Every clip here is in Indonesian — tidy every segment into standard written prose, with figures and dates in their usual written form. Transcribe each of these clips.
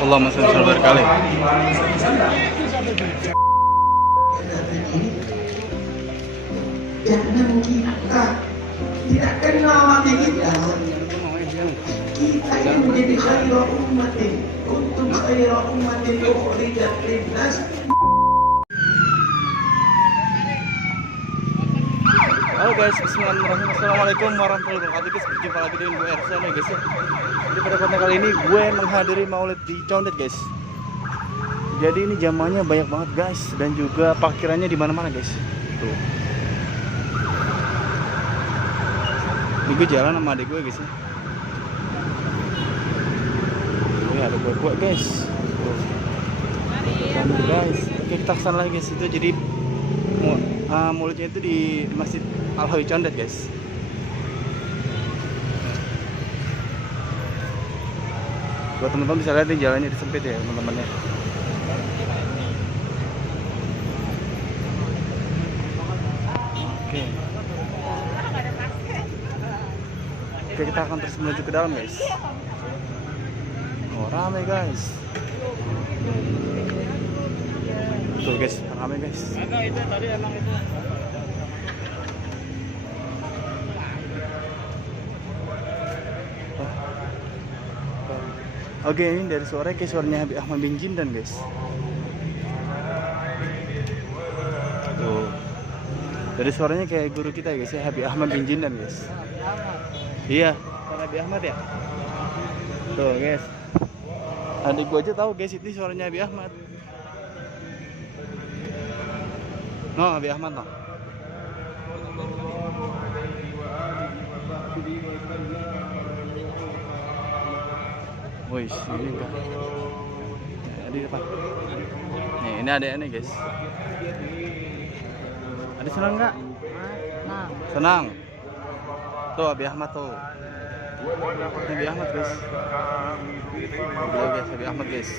Allah masih berkali. Jangan kita tidak kenal mati kita. Kita yang menjadi khairul ummatin, kuntum khairul ummatin ukhrijat linnas. Halo guys, bismillahirrahmanirrahim. Assalamualaikum warahmatullahi wabarakatuh guys. Berjumpa lagi dengan gue Ersan ya guys ya. Jadi pada konten kali ini gue menghadiri maulid di Condet guys. Jadi ini jamaahnya banyak banget guys, dan juga parkirannya di mana-mana guys. Tuh. Ini gue jalan sama adik gue guys ya. Ini ada gue guys. Tuh. Guys, oke kita kesana lagi guys. Itu jadi maulidnya itu di Masjid Al-Hawi Condet guys. Buat teman-teman bisa lihat nih jalannya disempit ya teman-temannya. Oke, kita akan terus menuju ke dalam guys. Oh ramai guys. Tuh guys, ramai guys. Itu tadi emang itu. Oke, ini dari suara kayak suaranya Habib Ahmad bin Jindan guys. Tuh. Dari suaranya kayak guru kita guys ya, Habib Ahmad bin Jindan guys. Iya, Habib Ahmad ya. Tuh guys. Adik gua aja tahu guys, itu suaranya Habib Ahmad. No, Habib Ahmad no. Wih, ini kan. Di depan. Nih, ini adiknya guys. Adik senang nggak? Senang. Tuh Habib Ahmad tuh. Habib Ahmad guys. Tuh guys, Habib Ahmad guys.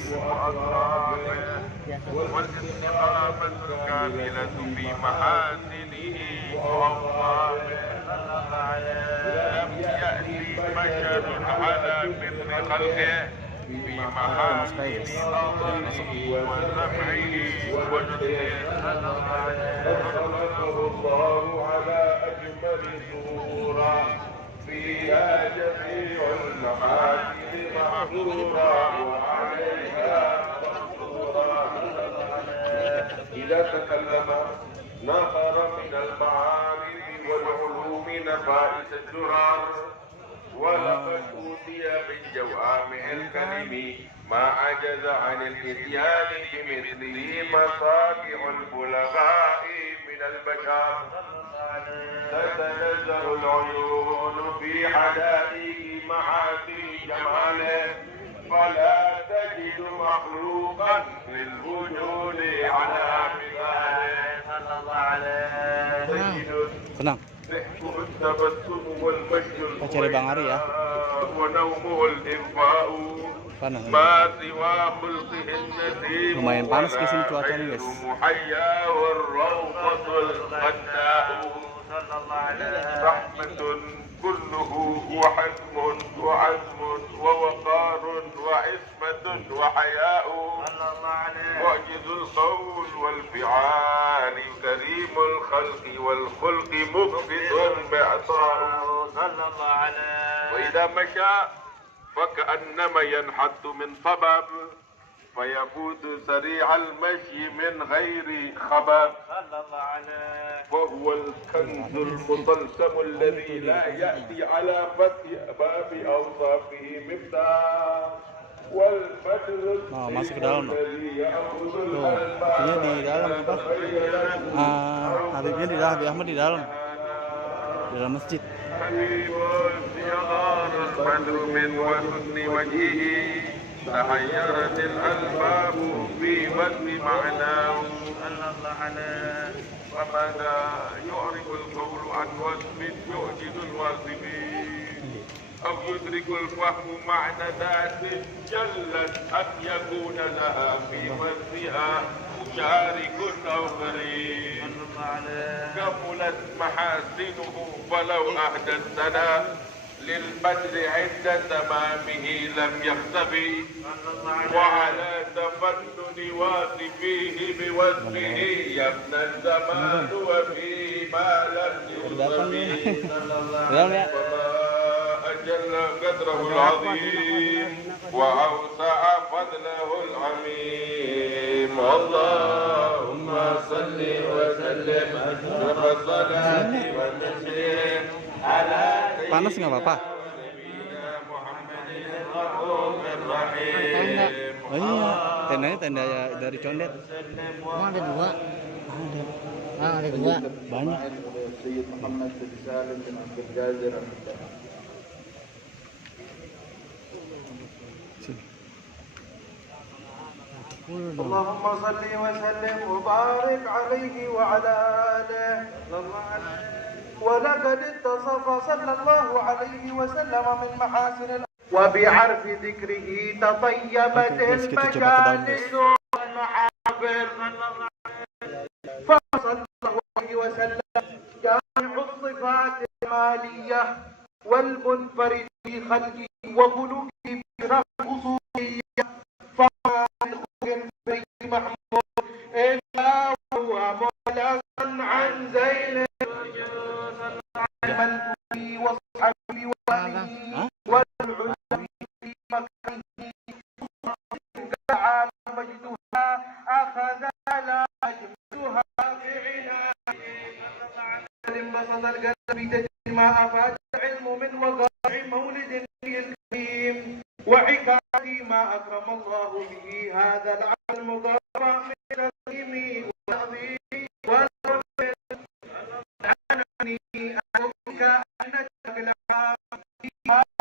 فيها جميع المحاسن محظورا وعليها مقصورا إذا تكلم نفر من المعارف والعلوم نفائس الدرر ولقد أوتي من جوامع الكلم ما عجز عن الإتيان بمثله مصابيح البلغاء من البشر تتنزه العيون في حدائق محاسن جماله فلا تجد مخلوقا للوجود على مثاله صلى الله عليه Senang. ضحكه التبسم والمجد Cari Bang Ari ya. ونومه الإنفاء Panas. ما سوى خلقه النسيم Lumayan panas di sini cuacanya guys. محيا والروضة الغناء صلى الله عليه رحمة كله وحكم وعزم ووقار وعصمة وحياء صلى الله عليه معجز القول والفعال كريم الخلق والخلق مبغض بعطاء صلى الله عليه وإذا مشى فكأنما ينحت من صبب فيفوت سريع المشي من غير خبب صلى الله عليه وهو الكنز المطلسم الذي لا يأتي على فتح باب أوصافه مفتاح والفجر Masuk ke dalam loh. Tuh, Habibnya di dalam apa? Habibnya di dalam, Habib Ahmad di dalam masjid. حبيب يغار البدر من وحسن وجهه تحيرت الألباب في بدء معناه صلى الله عليه وماذا يعرف القول عن وصف يعجز الواصفين أو يدرك الفهم معنى ذات جلت أن يكون لها في وصفها مشارك أو قريب كملت محاسنه فلو أهدى الثناء للبدر عند تمامه لم يختفي وعلى تفنن واصفيه بوصفه يبنى الزمان وفيه ما لم يوصفه وما أجل قدره العظيم وأوسع فضله العميم اللهم صل وسلم وصلاة وتسليم على Panas nggak apa-apa? Oh iya, tendanya tenda dari condet. Oh, ada dua. Ada dua. Banyak. اللهم صل وسلم وبارك عليه وعلى آله ولقد اتصف صلى الله عليه وسلم من محاسن وبعرف ذكره تطيبت المجالس والمحافل فصلى الله عليه وسلم جامع الصفات المالية والمنفرد في خلقه وخلقه برغم أصولية فما من خلق محمود إلا وهو مولى عن زين الملكي وصحبه وأهله والعلم في مكانه تعالى مجدها أخذ لا أجمدها بعناية انبسط القلب بتجري ما أفاد العلم من وقائع مولد الكريم وعكاد ما أكرم الله به هذا العبد المبارك من الكريم والعظيم والرحمن عني أنك أنك لها في هذا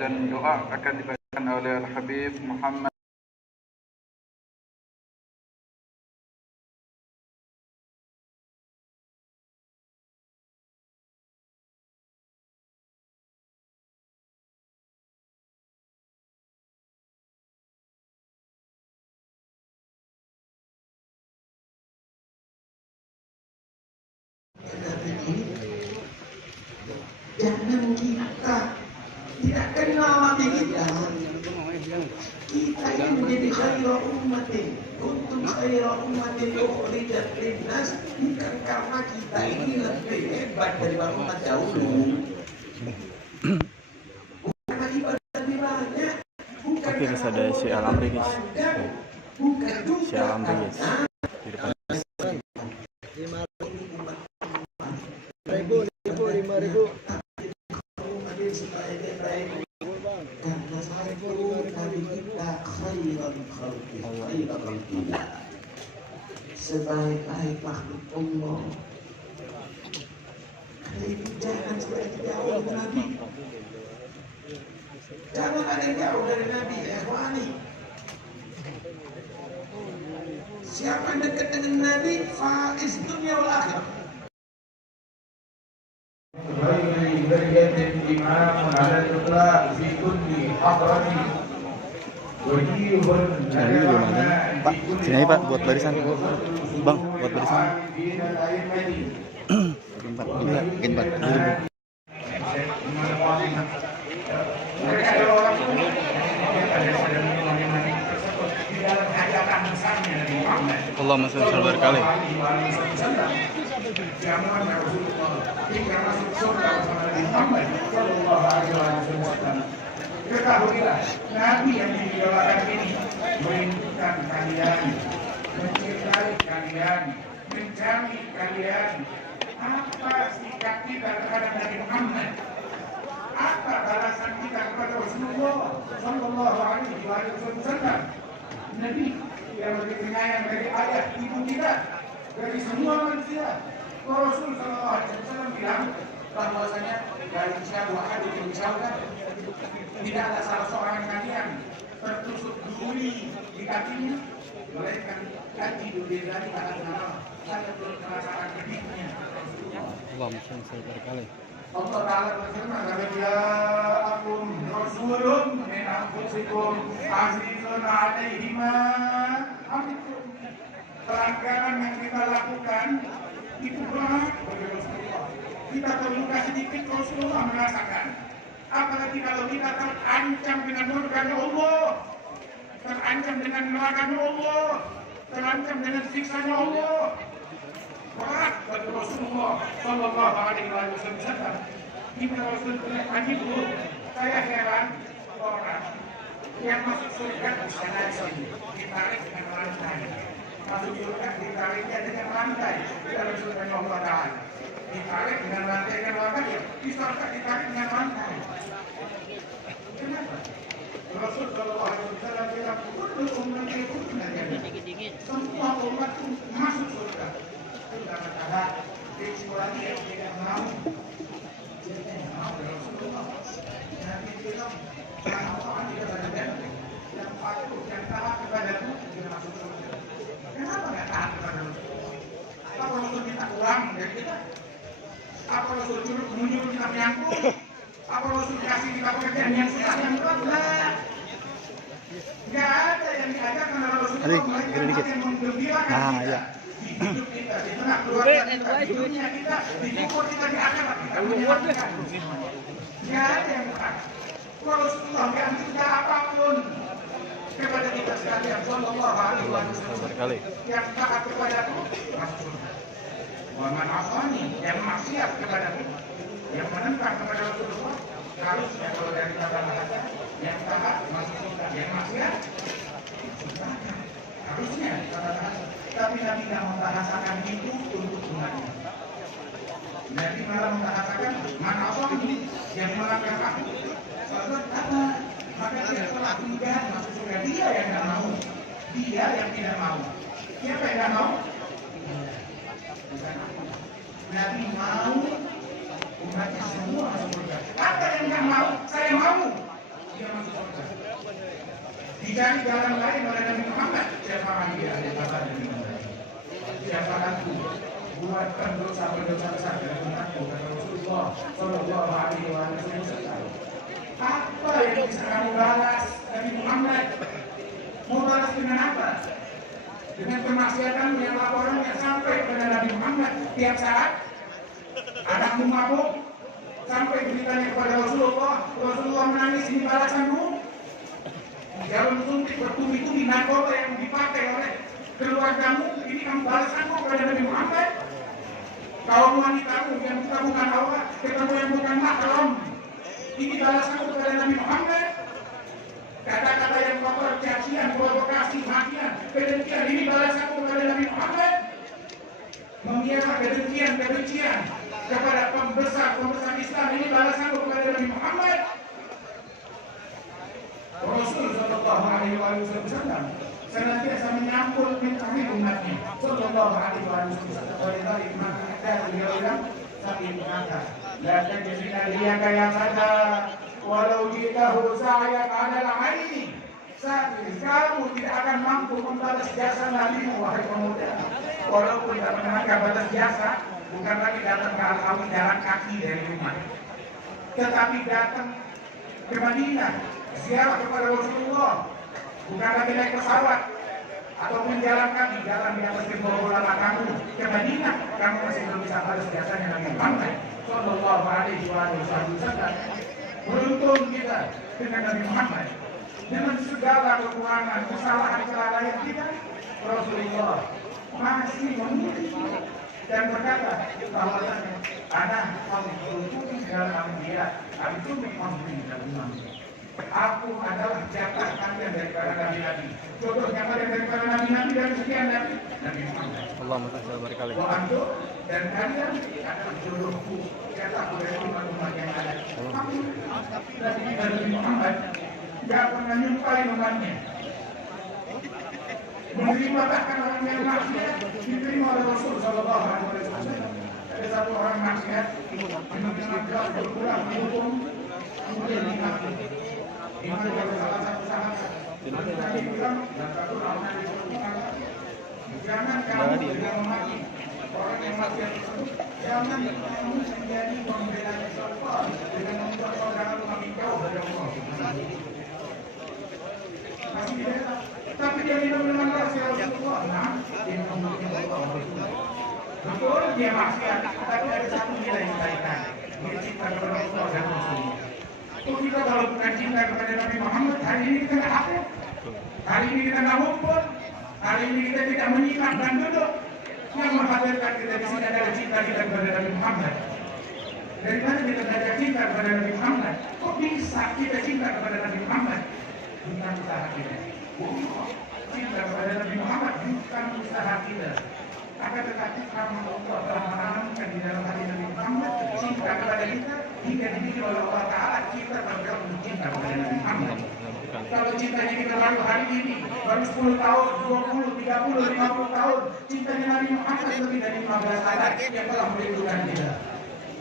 dan doa akan dibacakan oleh Al-Habib Muhammad jangan kita tidak kenal Nabi kita. Kita ini menjadi khairul ummatin, kuntum khairul ummatin ukhrijat linnas, bukan karena kita ini lebih hebat daripada umat dahulu. Bukan karena ibadah lebih banyak, bukan Oke, guys, ada si Alamri, guys. bukan Si Alamri, guys. Di depan. 5.000. karena satu Nabi kita khairul khalqi sebaik-baik makhluk Allah. Karena itu jangan sampai jauh dari Nabi. Jangan ada yang jauh dari Nabi, ya ikhwani. Siapa yang dekat dengan Nabi, faiz dunia wal akhirah. غير برية إمام على الإطلاق في كل حضرة وجيه Sini dulu, Pak. Sini aja, Pak, buat barisan. Bang, buat barisan. Pak, bikin, Pak. Allahumma sholli wa barik. Jamuan Rasulullah hingga masuk surga bersama Nabi Muhammad Sallallahu Alaihi Wasallam. Ketahuilah, Nabi yang diidolakan ini merindukan kalian, mencintai kalian, menjamin kalian, Apa sikap kita terhadap Nabi Muhammad? Apa balasan kita kepada Rasulullah Sallallahu Alaihi Wasallam? Nabi yang lebih penyayang dari ayah ibu kita, dari semua manusia. Rasul Sallallahu Alaihi Wasallam bilang bahwasanya dari siapa ada yang menjauhkan tidak ada salah seorang kalian tertusuk duri di kakinya, melainkan kaki duri dari atas nama saya belum merasakan pedihnya. Allah Ta'ala berfirman, "Ja'akum rasulun min anfusikum azizun 'alaihi ma 'anittum." Pelanggaran yang kita lakukan itu berat bagi Rasulullah. Kita terluka sedikit, Rasulullah merasakan. Apalagi kalau kita terancam dengan murka Allah, terancam dengan neraka Allah, terancam dengan siksanya Allah. Berat bagi Rasulullah Sallallahu Alaihi Wasallam. Kita Rasulullah itu, saya heran orang yang masuk surga di sana sini ditarik dengan rantai. Masuk surga ditariknya dengan rantai. Kita Rasulullah Allah Taala ditarik dengan rantai di surga ditarik dengan rantai. Kenapa? Rasul Sallallahu Alaihi Wasallam bilang, "Kullu ummati ummatan." Semua umat masuk surga. Karena kata kecuali yang tidak mau, tidak mau Rasulullah. Nabi bilang, "Yang taat kepadaku, yang patuh, yang taat kepadaku, dia masuk surga." Kenapa nggak taat kepada Rasul? Apa Rasul minta uang dari kita? Apa Rasul menyuruh kita menyangkut? Apa Rasul kasih kita pekerjaan yang susah yang berat? Nggak ada yang diajarkan oleh Rasulullah. Mereka yang menggembirakan kita. Di hidup kita, di tengah keluarga kita, di dunia kita, di kubur kita, di akhirat kita menyenangkan. Nggak ada yang berat. Rasulullah nggak minta apapun kepada kita sekalian. Sallallahu Alaihi Wasallam. Yang taat kepadaku masuk surga. Wa man asani, yang maksiat kepadaku, yang menentang kepada Rasulullah, harusnya kalau dari kata bahasa yang taat masuk surga, yang maksiat harusnya kata bahasa. Tapi Nabi tidak membahasakan itu untuk umatnya. Nabi malah membahasakan manasoni yang melanggar aku. Sahabat apa? Maka dia telah enggan masuk surga. Dia yang tidak mau. Dia yang tidak mau. Siapa yang tidak mau? Bukan aku. Nabi mau umatnya semua masuk surga. Apa yang tidak mau? Saya mau. Dia masuk surga. Dicari jalan lain oleh Nabi Muhammad. Siapa dia? Siapa aku buatkan dosa-dosa besar dari umatku kata Rasulullah Sallallahu Alaihi Wasallam. Apa yang bisa kamu balas Nabi Muhammad? Mau balas dengan apa? Dengan kemaksiatan yang laporannya sampai kepada Nabi Muhammad tiap saat. Anakmu mabuk sampai beritanya kepada Rasulullah. Rasulullah menangis, ini balasanmu. Jalan suntik bertubi-tubi narkoba yang dipakai oleh keluargamu, ini kamu balasanmu kepada Nabi Muhammad. Kaum wanitamu yang bukan awak, ketemu yang bukan mahram, ini balasanmu kepada Nabi Muhammad. Kata-kata yang kotor, cacian, provokasi, makian, kedengkian, ini balasanmu kepada Nabi Muhammad. Mengira kebencian kepada pembesar Islam, ini balasanmu kepada Nabi Muhammad. Rasul Sallallahu Alaihi Wasallam senantiasa menyambut mentari umatnya. Sallallahu Alaihi Wasallam. Oleh dari maka beliau bilang, "Sakin maka, la tajzina liyaka ya sada, walau jitahu sa'yak 'ala al-'aini." Kamu tidak akan mampu membalas jasa Nabi wahai pemuda. Walaupun tidak menangkap batas jasa, bukan lagi datang ke Al-Awi jalan kaki dari rumah, tetapi datang ke Madinah ziarah kepada Rasulullah, bukan lagi naik pesawat ataupun jalan kaki, jalan di atas bola kamu ke Madinah, kamu masih belum bisa balas jasanya Nabi Muhammad Sallallahu Alaihi Wasallam. Beruntung kita dengan Nabi Muhammad, dengan segala kekurangan, kesalahan, kelalaian kita, Rasulullah masih memilih dan berkata bahwasanya anak kaum beruntung dalam dia, itu memang tidak Aku adalah jatah kalian daripada nabi-nabi. Contohnya daripada nabi-nabi dan sekian Nabi Muhammad. Allahumma shalli wa barik alaihi. Wa antum dan kalian adalah jodohku, jatahku dari umat-umat yang ada. Aku Nabi Muhammad tidak pernah nyumpain umatnya. Menerima bahkan orang yang maksiat diterima oleh Rasul Sallallahu Alaihi Wasallam. Ada satu orang maksiat yang jelas berkurang dihukum kemudian dimaki. Dimaki oleh salah satu sahabat. Nabi bilang dan satu orang jangan kamu dengan memaki orang yang maksiat tersebut. Jangan kamu menjadi pembela syaitan dengan membuat saudara makin jauh dari Allah. Masih tidak. Tapi dia minum dengan kasih Rasulullah. Nah, dia minum betul dia maksiat, tapi ada satu nilai kebaikan. Dia cinta kepada Allah dan Rasulullah. Oh, kita kalau bukan cinta kepada Nabi Muhammad, hari ini kita nggak hafal, hari ini kita nggak ngumpul, hari ini kita tidak menyimak dan duduk. Yang menghadirkan kita di sini adalah cinta kita kepada Nabi Muhammad. Dari mana kita belajar cinta kepada Nabi Muhammad? Kok bisa kita cinta kepada Nabi Muhammad? Bukan usaha kita. Cinta kepada Nabi Muhammad bukan usaha kita. Akan tetapi karena Allah telah menanamkan di dalam hati Nabi Muhammad cinta kepada kita hingga dibikin oleh Allah Ta'ala kita bergabung cinta kepada Nabi Muhammad. Kalau cintanya kita baru hari ini, baru 10 tahun, 20, 30, 50 tahun, cintanya Nabi Muhammad lebih dari 15 ayat yang telah merindukan kita.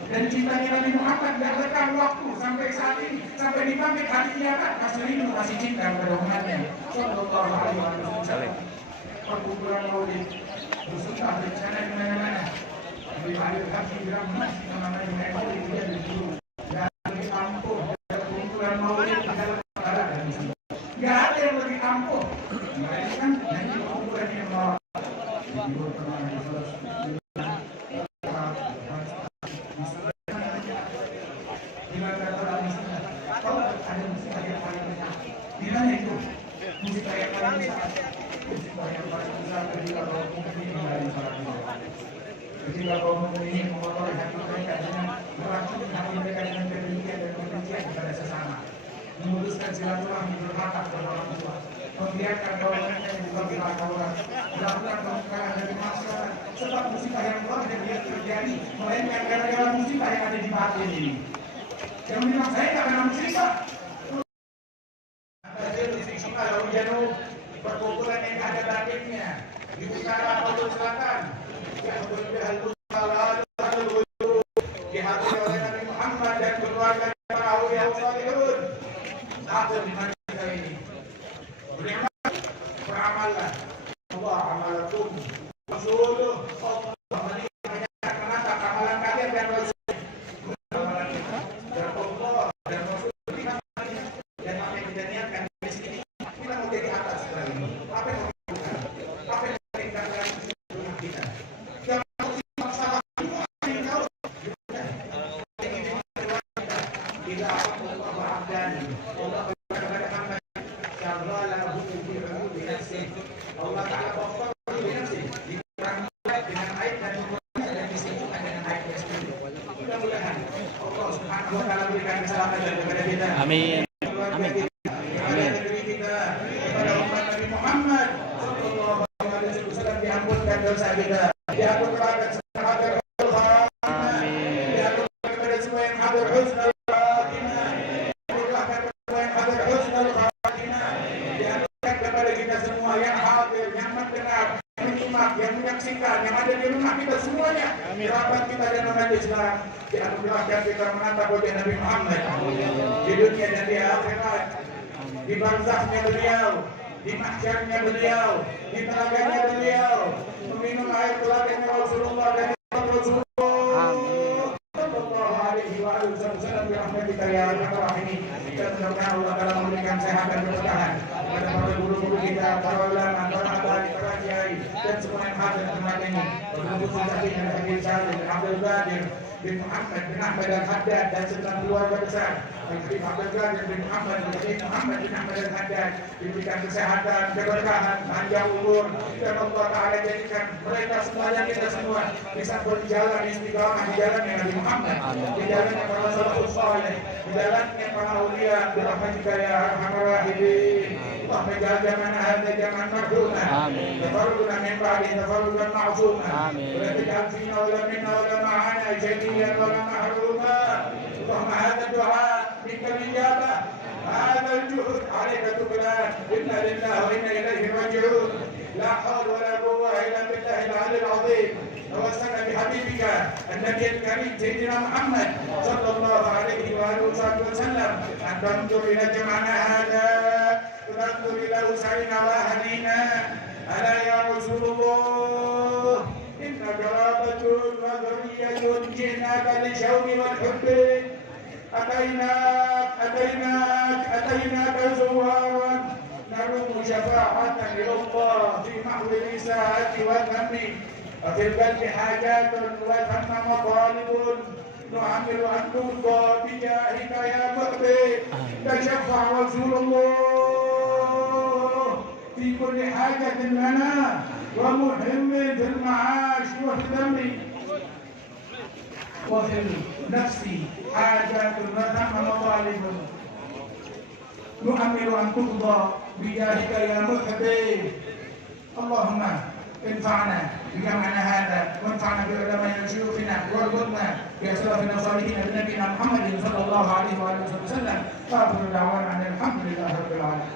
Dan cintanya Nabi Muhammad tidak lekang waktu sampai saat ini, sampai dibangkit hari kiamat masih rindu, masih cinta kepada umatnya. Sallallahu alaihi wasallam. Perkumpulan Maulid bersumpah berencana di mana-mana. Di hari haji bilang masih namanya Maulid dia disuruh dan lebih ampuh dari perkumpulan Maulid di dalam perkara dan musibah. Tidak ada yang lebih ampuh. Mereka kan nanti perkumpulan yang mau dihibur permainan Dimana itu? Musibah yang paling besar. Musibah yang paling besar ketika kaum mukminin dari salat Jumat. Ketika kaum mukminin mengotori hati mereka dengan meracuni hati mereka dengan kebencian dan kebencian kepada sesama. Memutuskan silaturahmi berbakat kepada orang tua. Membiarkan kaum mereka yang bukan berbakat orang. Melakukan pembukaan dari masyarakat. Sebab musibah yang luar dan dia terjadi. Melainkan gara-gara musibah yang ada di batin ini. Yang bilang saya tak kena musibah. Lalu jauh perkumpulan yang ada batinnya di utara atau selatan yang berhubungan dihadiri oleh Nabi Muhammad dan keluarga para awliya salihun. Akhir di mana kita ini beriman, beramallah. Allah amalakum rasuluh Allah menatap amalan kalian dan Rasul. Amalan kita dan Allah dan Rasul kita dan apa yang kita niatkan di sini. Kita mau jadi apa setelah ini? Apa yang mau kita lakukan? Apa yang kita tinggalkan di rumah kita? Yang mau dimaksanakan semua yang jauh. Tidak Allah berabdan. Allah berkata kepada hamba syaghalahu bi nafsi. Allah Ta'ala berfirman bi nafsi. Diperangkat dengan aib dan kekurangan dan disibukkan dengan aib dan sendiri. Mudah-mudahan Allah Subhanahu wa Ta'ala berikan keselamatan kepada kita. Amin. Amin. Dan dosa kita diaturkan sebagai diaturkan kepada semua yang hadir husnul khatimah, diaturkan kepada yang hadir husnul khatimah, diaturkan kepada kita semua yang hadir, yang mendengar, yang menyimak, yang menyaksikan, yang ada di rumah kita semuanya, kerabat kita dan umat Islam, diaturkan kita menatap wajah Nabi Muhammad di dunia dan di akhirat, di barzahnya beliau, di mahsyarnya beliau, di telaganya beliau, meminum air telaganya Rasulullah dan Rasulullah sallallahu alaihi wasallam bi rahmatika ya arhamar rahimin. Dan mudah-mudahan Allah telah memberikan sehat dan keberkahan kepada para guru-guru kita, para ulama, para ahli, para kiai dan semua yang hadir di tempat ini. Berkhusus saja dengan Habib Syarif Abdul Qadir bin Muhammad bin Ahmad Al-Haddad dan serta keluarga besar Habib Abdul Qadir bin Muhammad bin Habib Muhammad bin Ahmad Al-Haddad diberikan kesehatan, keberkahan, panjang umur dan Allah Ta'ala jadikan mereka semuanya kita semua bisa berjalan istiqamah di jalannya Nabi Muhammad, di jalannya para salafus saleh, di jalannya para aulia birahmatika ya arhamar rahimin. اللهم اجعل جمعنا هذا جمعا مرحوما تفرقنا من بعده تفرقا معصوما ولا تجعل فينا ولا منا ولا معنا شقيا ولا محروما. اللهم هذا الدعاء منك الاجابه، هذا الجهد عليك تقلان، انا لله وانا اليه راجعون، لا حول ولا قوه الا بالله العلي العظيم. توسلنا بحبيبك النبي الكريم سيدنا محمد صلى الله عليه واله وصحبه وسلم ان تنظر الى جمعنا هذا وتنظر الى وسعنا واهلينا. الا يا رسول الله انك رابه وذريه جئناك للشوق والحب، اتيناك زوارا نروم شفاعه الى الله في محو الاساءه والهم، وفي القلب حاجات والهم مطالب نعمل أن ترضى بجاهك يا محبي. تشفع رسول الله في كل حاجة لنا ومهم في المعاش والدم، وفي النفس حاجات وثم مطالب نعمل أن ترضى بجاهك يا محبي. اللهم انفعنا بجمعنا هذا وانفعنا بعلمائنا وشيوخنا وارزقنا بأسلافنا الصالحين بنبينا محمد صلى الله عليه وآله وسلم. وآخر دعوانا أن الحمد لله رب العالمين.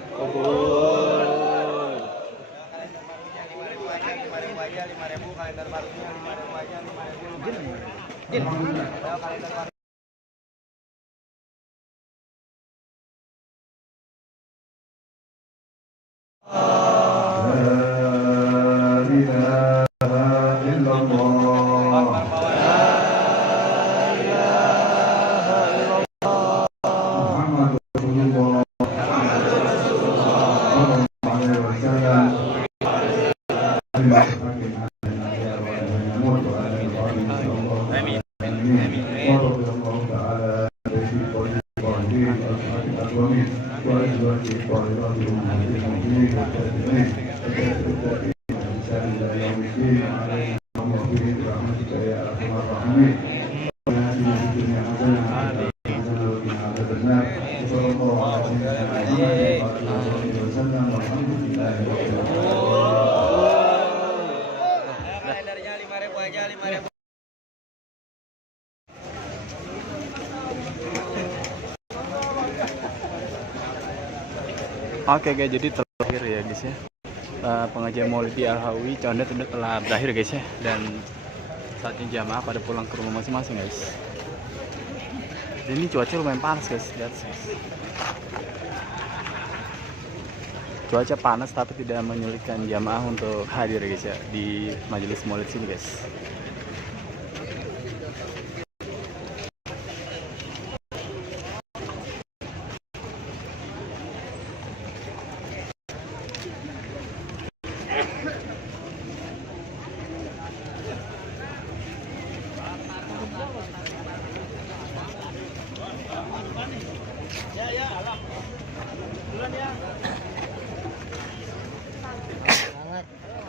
Oke guys, jadi terakhir ya guys ya, pengajian Maulid di Al-Hawi Condet udah telah berakhir guys ya, dan saatnya jamaah pada pulang ke rumah masing-masing guys. Dan ini cuaca lumayan panas guys, lihat guys. Cuaca panas tapi tidak menyulitkan jamaah untuk hadir guys ya di majelis Maulid sini guys.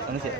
Ano sih?